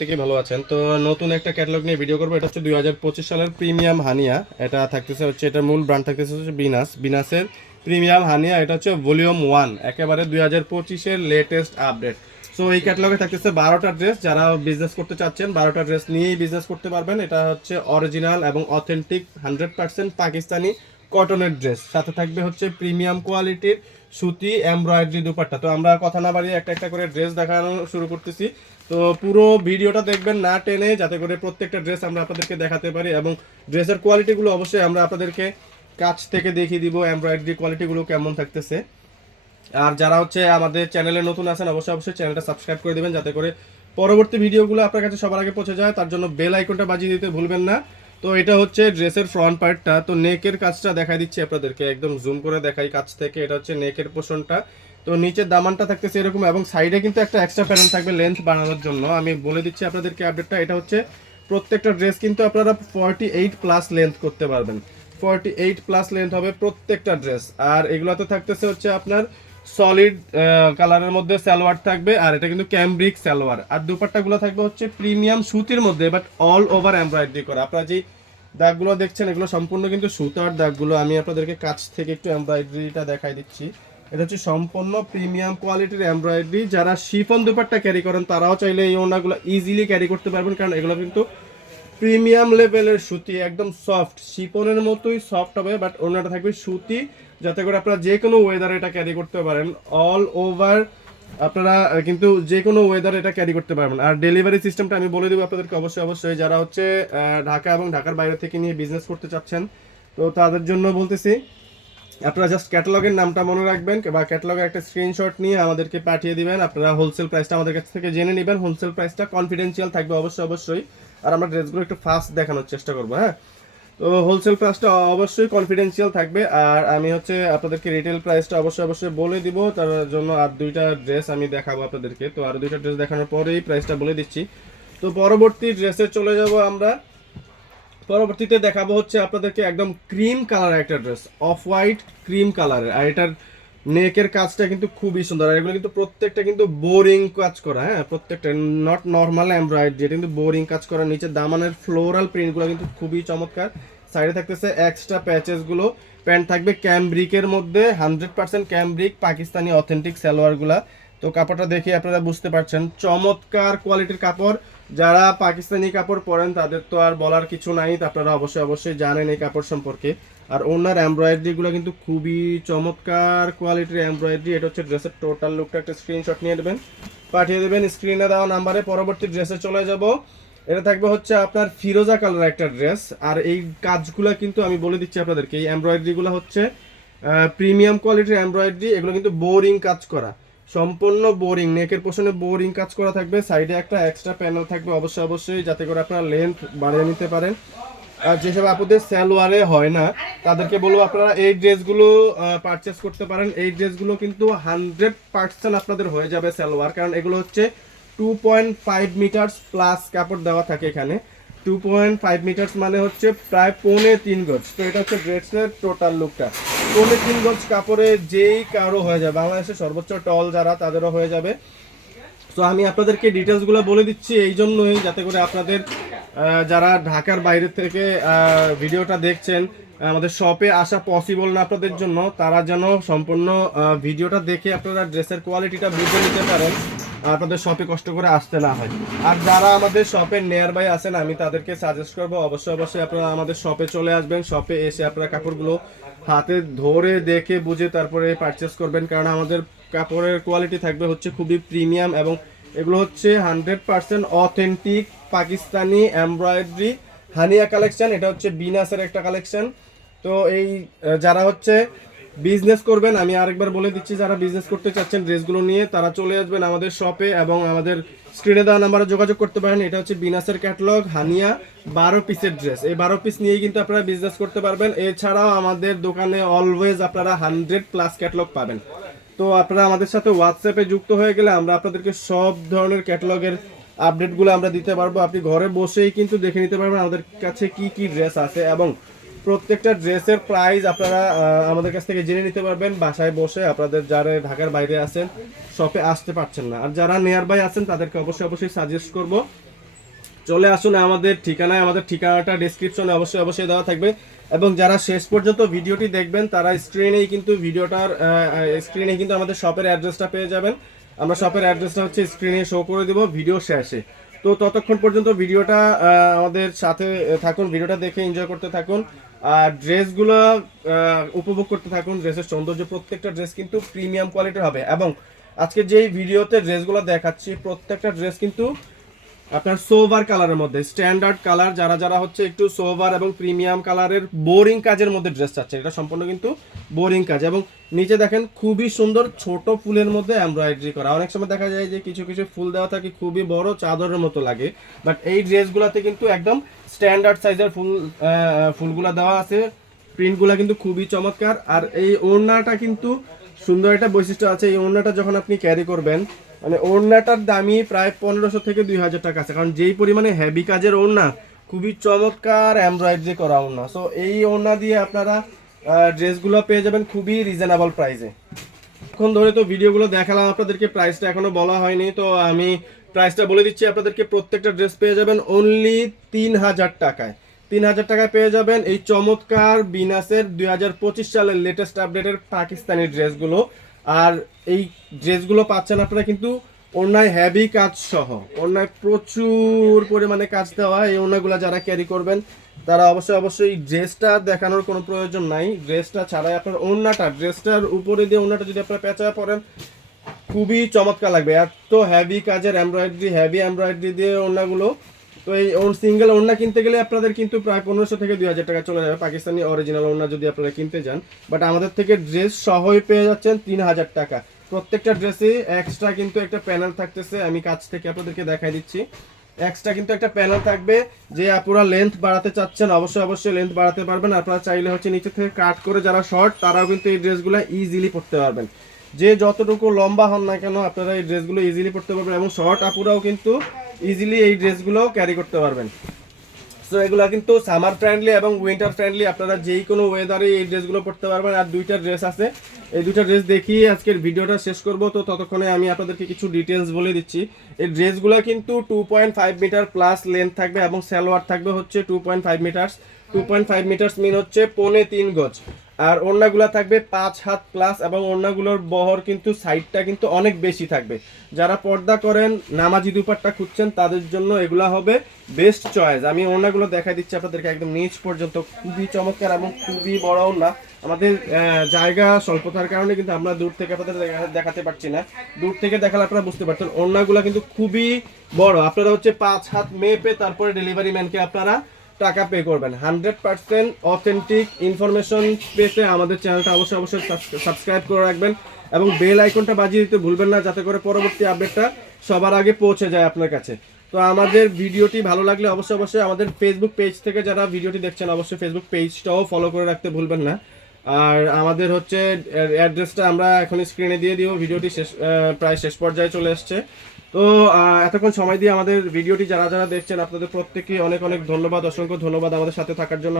থেকে ভালো আছেন। তো নতুন একটা ক্যাটালগ নিয়ে ভিডিও করব। এটা হচ্ছে দুই হাজার পঁচিশ সালের প্রিমিয়াম হানিয়া এটা থাকতেছে হচ্ছে, এটার মূল ব্র্যান্ড থাকতেছে হচ্ছে বিনাস বিনাসের প্রিমিয়াম হানিয়া এটা হচ্ছে ভলিউম ওয়ান একেবারে দুই হাজার পঁচিশের লেটেস্ট আপডেট সো এই ক্যাটালগে থাকতেছে বারোটা ড্রেস যারা বিজনেস করতে চাচ্ছেন, বারোটা ড্রেস নিয়েই বিজনেস করতে পারবেন। এটা হচ্ছে অরিজিনাল এবং অথেন্টিক হান্ড্রেড পার্সেন্ট পাকিস্তানি কটনের ড্রেস সাথে থাকবে হচ্ছে প্রিমিয়াম কোয়ালিটির সুতি এমব্রয়ডারি দুপাট্টা। তো আমরা কথা না বাড়িয়ে একটা একটা করে ড্রেস দেখানো শুরু করতেছি। তো পুরো ভিডিওটা দেখবেন না টেনে, যাতে করে প্রত্যেকটা ড্রেস আমরা আপনাদেরকে দেখাতে পারি এবং ড্রেসের কোয়ালিটিগুলো অবশ্যই আমরা আপনাদেরকে কাছ থেকে দেখিয়ে দিব এমব্রয়ডারি কোয়ালিটিগুলো কেমন থাকতেছে। আর যারা হচ্ছে আমাদের চ্যানেলে নতুন আছেন, অবশ্যই অবশ্যই চ্যানেলটা সাবস্ক্রাইব করে দেবেন, যাতে করে পরবর্তী ভিডিওগুলো আপনার কাছে সবার আগে পৌঁছে যায়। তার জন্য বেল আইকনটা বাজিয়ে দিতে ভুলবেন না। তো এটা হচ্ছে ড্রেসের ফ্রন্ট পার্টটা তো নেকের কাজটা দেখাই দিচ্ছি আপনাদেরকে। একদম জুম করে দেখাই কাছ থেকে। এটা হচ্ছে নেকের পোষণটা তো নিচের দামানটা থাকতেছে এরকম এবং সাইডে কিন্তু একটা এক্সট্রা প্যানেল থাকবে লেন্থ বাড়ানোর জন্য। আমি বলে দিচ্ছি আপনাদেরকে আপডেটটা এটা হচ্ছে প্রত্যেকটা ড্রেস কিন্তু আপনারা ফর্টি এইট প্লাস লেন্থ করতে পারবেন। ফর্টি এইট প্লাস লেন্থ হবে প্রত্যেকটা ড্রেস আর এগুলোতে থাকতেছে হচ্ছে আপনার সলিড কালারের মধ্যে সালোয়ার থাকবে, আর এটা কিন্তু ক্যামব্রিক সালোয়ার। আর দুপাট্টাগুলো থাকবে হচ্ছে প্রিমিয়াম সুতির মধ্যে বাট অল ওভার এমব্রয়ডারি করা। আপনারা যে দাগগুলো দেখছেন, এগুলো সম্পূর্ণ কিন্তু সুতার দাগগুলো। আমি আপনাদেরকে কাছ থেকে একটু এমব্রয়ডারিটা দেখাই দিচ্ছি। এটা হচ্ছে সম্পূর্ণ প্রিমিয়াম কোয়ালিটির এমব্রয়ডারি যারা শিফন দুপাট্টা ক্যারি করেন, তারাও চাইলে এই ওনাগুলো ইজিলি ক্যারি করতে পারবেন, কারণ এগুলো কিন্তু প্রিমিয়াম লেভেলের সুতি, একদম সফট শিপনের মতোই সফট হবে বাট ওনাটা থাকবে সুতি, যাতে করে আপনারা যে কোনো ওয়েদারে এটা ক্যারি করতে পারেন। অল ওভার আপনারা কিন্তু যে কোনো ওয়েদারে এটা ক্যারি করতে পারবেন। আর ডেলিভারি সিস্টেমটা আমি বলে দেবো আপনাদেরকে অবশ্যই অবশ্যই। যারা হচ্ছে ঢাকা এবং ঢাকার বাইরে থেকে নিয়ে বিজনেস করতে চাচ্ছেন, তো তাদের জন্য বলতেছি আপনারা জাস্ট ক্যাটালগের নামটা মনে রাখবেন বা ক্যাটালগের একটা স্ক্রিনশট নিয়ে আমাদেরকে পাঠিয়ে দিবেন। আপনারা হোলসেল প্রাইসটা আমাদের কাছ থেকে জেনে নেবেন। হোলসেল প্রাইসটা কনফিডেন্সিয়াল থাকবে অবশ্যই অবশ্যই। আর আমরা ড্রেসগুলো একটু ফাস্ট দেখানোর চেষ্টা করব হ্যাঁ? তো হোলসেল প্রাইসটা অবশ্যই কনফিডেন্সিয়াল থাকবে। আর আমি হচ্ছে আপনাদেরকে রিটেল প্রাইসটা অবশ্যই অবশ্যই বলে দিব। তার জন্য আর দুইটা ড্রেস আমি দেখাবো আপনাদেরকে। তো আর দুইটা ড্রেস দেখানোর পরেই প্রাইসটা বলে দিচ্ছি। তো পরবর্তী ড্রেসে চলে যাব আমরা। পরবর্তীতে দেখাবো হচ্ছে আপনাদেরকে একদম ক্রিম কালার একটা ড্রেস, অফ হোয়াইট ক্রিম কালারের। আর এটার নেকের কাজটা কিন্তু খুবই সুন্দর। আর এগুলো কিন্তু প্রত্যেকটা কিন্তু বোরিং কাজ করা হ্যাঁ? প্রত্যেকটা নট নর্মাল এমব্রয়ডারি যেটা কিন্তু বোরিং কাজ করা। নিচে দামানের ফ্লোরাল প্রিন্টগুলো কিন্তু খুবই চমৎকার। সাইডে থাকতেছে এক্সট্রা প্যাচেসগুলো প্যান্ট থাকবে ক্যামব্রিকের মধ্যে hundred percent cambric Pakistani authentic সালোয়ারগুলা। তো কাপড়টা দেখে আপনারা বুঝতে পারছেন। চমৎকার কোয়ালিটির কাপড়। যারা পাকিস্তানি কাপড় পরেন, তাদের তো আর বলার কিছু নাই। আপনারা অবশ্যই অবশ্যই জানেন এই কাপড় সম্পর্কে। আর ওনার এমব্রয়ডারিগুলো কিন্তু খুবই চমৎকার কোয়ালিটির এমব্রয়ডারি এটা হচ্ছে ড্রেসের টোটাল লুকটা একটা স্ক্রিনশট নিয়ে নেবেন। পাঠিয়ে দেবেন স্ক্রিনে দেওয়া নাম্বারে পরবর্তী ড্রেসে চলে যাব। এটা থাকবে হচ্ছে আপনার ফিরোজা কালার একটা ড্রেস আর এই কাজগুলো কিন্তু আমি বলে দিচ্ছি আপনাদেরকে। এই এমব্রয়ডারিগুলো হচ্ছে প্রিমিয়াম কোয়ালিটির এমব্রয়ডারি এগুলো কিন্তু বোরিং কাজ করা। সম্পূর্ণ বোরিং, নেকের পোষণে বোরিং কাজ করা থাকবে, সাইডে একটা এক্সট্রা প্যানেল থাকবে, অবশ্যই অবশ্যই, যাতে করে আপনারা লেন্থ বাড়িয়ে নিতে পারেন। আর যেসব আপুদের স্যালোয়ারে হয় না, তাদেরকে বলব আপনারা এই ড্রেসগুলো পারচেস করতে পারেন। এই ড্রেসগুলো কিন্তু হান্ড্রেড পার্সেন্ট আপনাদের হয়ে যাবে স্যালোয়ার কারণ এগুলো হচ্ছে two point five metres plus কাপড় দেওয়া থাকে এখানে। টু পয়েন্ট ফাইভ মিটার্স মানে হচ্ছে প্রায় পৌনে তিন গজ। তো এটা হচ্ছে ড্রেসের টোটাল লুকটা পৌনে তিন গজ কাপড়ে যেই কারও হয়ে যাবে, বাংলাদেশের সর্বোচ্চ টল যারা, তাদেরও হয়ে যাবে। তো আমি আপনাদেরকে ডিটেলসগুলো বলে দিচ্ছি এই জন্যই, যাতে করে আপনাদের যারা ঢাকার বাইরে থেকে ভিডিওটা দেখছেন, আমাদের শপে আসা পসিবল না আপনাদের জন্য, তারা যেন সম্পূর্ণ ভিডিওটা দেখে আপনারা ড্রেসের কোয়ালিটিটা বুঝে নিতে পারেন। আপনাদের শপে কষ্ট করে আসতে না হয়। আর যারা আমাদের শপে নিয়ার বাই আছেন, আমি তাদেরকে সাজেস্ট করব, অবশ্যই অবশ্যই আপনারা আমাদের শপে চলে আসবেন। শপে এসে আপনারা কাপড়গুলো হাতে ধরে দেখে বুঝে তারপরে পারচেস করবেন। কারণ আমাদের কাপড়ের কোয়ালিটি থাকবে হচ্ছে খুবই প্রিমিয়াম এবং এগুলো হচ্ছে hundred percent authentic Pakistani embroidery Haniya collection এটা হচ্ছে বিনাসের একটা কালেকশন তো এই, যারা হচ্ছে বিজনেস করবেন, আমি আরেকবার বলে দিচ্ছি, যারা বিজনেস করতে চাচ্ছেন ড্রেসগুলো নিয়ে, তারা চলে আসবেন আমাদের শপে এবং আমাদের স্ক্রিনে দেওয়া নাম্বারে যোগাযোগ করতে পারেন। এটা হচ্ছে বিনাসের ক্যাটলগ হানিয়া, বারো পিসের ড্রেস এই বারো পিস নিয়েই কিন্তু আপনারা বিজনেস করতে পারবেন। এছাড়াও আমাদের দোকানে অলওয়েজ আপনারা হান্ড্রেড প্লাস ক্যাটলগ পাবেন। তো আপনারা আমাদের সাথে হোয়াটসঅ্যাপে যুক্ত হয়ে গেলে আমরা আপনাদেরকে সব ধরনের ক্যাটলগের আপডেটগুলো আমরা দিতে পারব। আপনি ঘরে বসেই কিন্তু দেখে নিতে পারবেন আমাদের কাছে কি কি ড্রেস আছে এবং প্রত্যেকটা ড্রেসের প্রাইস আপনারা আমাদের কাছ থেকে জেনে নিতে পারবেন। বাসায় বসে আপনাদের যারা ঢাকার বাইরে আছেন শপে আসতে পারছেন না। আর যারা নিয়ার বাই আছেন, তাদেরকে অবশ্যই অবশ্যই সাজেস্ট করব। চলে আসুন আমাদের ঠিকানায়। আমাদের ঠিকানাটা ডিসক্রিপশনে অবশ্যই অবশ্যই দেওয়া থাকবে। এবং যারা শেষ পর্যন্ত ভিডিওটি দেখবেন, তারা স্ক্রিনেই কিন্তু ভিডিওটার স্ক্রিনে কিন্তু আমাদের শপের অ্যাড্রেসটা পেয়ে যাবেন। আমরা শপের অ্যাড্রেসটা হচ্ছে স্ক্রিনে শো করে দেবো ভিডিও শেষে। তো ততক্ষণ পর্যন্ত ভিডিওটা আমাদের সাথে থাকুন, ভিডিওটা দেখে এনজয় করতে থাকুন। আর ড্রেসগুলো উপভোগ করতে থাকুন। ড্রেসের সৌন্দর্য, প্রত্যেকটা ড্রেস কিন্তু প্রিমিয়াম কোয়ালিটির হবে। এবং আজকে যেই ভিডিওতে ড্রেসগুলো দেখাচ্ছি, প্রত্যেকটা ড্রেস কিন্তু আপনার সোভার কালারের মধ্যে স্ট্যান্ডার্ড কালার যারা যারা হচ্ছে একটু সোভার এবং প্রিমিয়াম কালারের বোরিং কাজের মধ্যে ড্রেস চাচ্ছে এটা সম্পূর্ণ কিন্তু বোরিং কাজ। এবং নিচে দেখেন খুবই সুন্দর ছোট ফুলের মধ্যে এমব্রয়ডারি করা। অনেক সময় দেখা যায় যে কিছু কিছু ফুল দেওয়া থাকে, খুবই বড় চাদরের মতো লাগে। বাট এই ড্রেসগুলোতে কিন্তু একদম স্ট্যান্ডার্ড সাইজের ফুল ফুলগুলা দেওয়া আছে। প্রিন্টগুলো কিন্তু খুবই চমৎকার। আর এই ওড়নাটা কিন্তু সুন্দর একটা বৈশিষ্ট্য আছে। এই ওড়নাটা যখন আপনি ক্যারি করবেন মানে ওড়নাটার দামই প্রায় পনেরোশো থেকে দুই হাজার টাকা আছে। কারণ যেই পরিমাণে হেভি কাজের ওড়না, খুবই চমৎকার এমব্রয়ডারি করা ওড়না। সো এই ওড়না দিয়ে আপনারা ড্রেসগুলো পেয়ে যাবেন খুবই রিজনেবল প্রাইসে এখন ধরে তো ভিডিওগুলো দেখালাম, আপনাদেরকে প্রাইসটা এখনও বলা হয়নি। তো আমি প্রাইসটা বলে দিচ্ছি, আপনাদেরকে প্রত্যেকটা ড্রেস পেয়ে যাবেন অনলি তিন হাজার টাকায়। তিন হাজার টাকায় পেয়ে যাবেন এই চমৎকার বিনাসের দুই হাজার পঁচিশ সালের লেটেস্ট আপডেটের পাকিস্তানি ড্রেসগুলো। আর এই ড্রেসগুলো পাচ্ছেন আপনারা কিন্তু অন্যায় হ্যাভি কাজ সহ। অন্যায় প্রচুর পরিমাণে কাজ দেওয়া এই ওড়নাগুলো যারা ক্যারি করবেন, তারা অবশ্যই অবশ্যই ড্রেসটা দেখানোর কোনো প্রয়োজন নাই। ড্রেসটা ছাড়াই আপনার ওড়নাটা, ড্রেসটার উপরে দিয়ে ওড়নাটা যদি আপনারা পেঁচা পরেন, খুবই চমৎকার লাগবে। এত হ্যাভি কাজের এমব্রয়ডারি হ্যাভি এমব্রয়ডারি দিয়ে ওড়নাগুলো তো এই সিঙ্গেল ওড়না কিনতে গেলে আপনাদের কিন্তু প্রায় পনেরোশো থেকে দুই হাজার টাকা চলে যাবে পাকিস্তানি অরিজিনাল ওড়না যদি আপনারা কিনতে যান। বাট আমাদের থেকে ড্রেস সহই পেয়ে যাচ্ছেন তিন হাজার টাকা। প্রত্যেকটা ড্রেসে এক্সট্রা কিন্তু একটা প্যানেল থাকতেছে, আমি কাছ থেকে আপনাদেরকে দেখাই দিচ্ছি। এক্সট্রা কিন্তু একটা প্যানেল থাকবে যে আপনারা লেন্থ বাড়াতে চাচ্ছেন, অবশ্যই অবশ্যই লেন্থ বাড়াতে পারবেন। আপনারা চাইলে হচ্ছে নিচে থেকে কাট করে যারা শর্ট তারাও কিন্তু এই ড্রেসগুলো ইজিলি পরতে পারবেন। যে যতটুকু লম্বা হন না কেন আপনারা এই ড্রেসগুলো ইজিলি পরতে পারবেন এবং শর্ট আপুরাও কিন্তু ইজিলি এই ড্রেসগুলো ক্যারি করতে পারবেন। সো এগুলো কিন্তু সামার ফ্রেন্ডলি এবং উইন্টার ফ্রেন্ডলি আপনারা যেই কোনো ওয়েদারে এই ড্রেসগুলো পরতে পারবেন। আর দুইটা ড্রেস আছে। এই দুইটা ড্রেস দেখিয়ে আজকের ভিডিওটা শেষ করব। তো ততক্ষণে আমি আপনাদেরকে কিছু ডিটেলস বলে দিচ্ছি। এই ড্রেসগুলো কিন্তু two point five metre plus length থাকবে এবং সালোয়ার থাকবে হচ্ছে two point five metres two point five metres mean হচ্ছে পৌনে তিন গজ। আর ওড়নাগুলো থাকবে পাঁচ হাত প্লাস এবং ওড়নাগুলোর বহর কিন্তু সাইডটা কিন্তু অনেক বেশি থাকবে। যারা পর্দা করেন, নামাজি দুপাট্টা খুঁজছেন, তাদের জন্য এগুলা হবে বেস্ট চয়েস আমি ওড়নাগুলো দেখাই দিচ্ছি আপনাদেরকে একদম নিচ পর্যন্ত। খুবই চমৎকার এবং খুবই বড় ওড়না। আমাদের জায়গা স্বল্পতার কারণে কিন্তু আমরা দূর থেকে আপনাদের দেখাতে পারছি না। দূর থেকে দেখালে আপনারা বুঝতে পারছেন ওড়নাগুলো কিন্তু খুবই বড়। আপনারা হচ্ছে পাঁচ হাত মেপে তারপরে ডেলিভারি ম্যানকে আপনারা টাকা পে করবেন। হান্ড্রেড পার্সেন্ট অথেন্টিক ইনফরমেশন পেতে আমাদের চ্যানেলটা অবশ্যই অবশ্যই সাবস্ক্রাইব করে রাখবেন এবং বেল আইকনটা বাজিয়ে দিতে ভুলবেন না, যাতে করে পরবর্তী আপডেটটা সবার আগে পৌঁছে যায় আপনার কাছে। তো আমাদের ভিডিওটি ভালো লাগলে অবশ্যই অবশ্যই আমাদের ফেসবুক পেজ থেকে যারা ভিডিওটি দেখছেন, অবশ্যই ফেসবুক পেজটাও ফলো করে রাখতে ভুলবেন না। আর আমাদের হচ্ছে অ্যাড্রেসটা আমরা এখন স্ক্রিনে দিয়ে দিব ভিডিওটি শেষ প্রায় শেষ পর্যায়ে চলে আসছে তো এতক্ষণ সময় দিয়ে আমাদের ভিডিওটি যারা যারা দেখছেন, আপনাদের প্রত্যেককে অনেক অনেক ধন্যবাদ, অসংখ্য ধন্যবাদ আমাদের সাথে থাকার জন্য।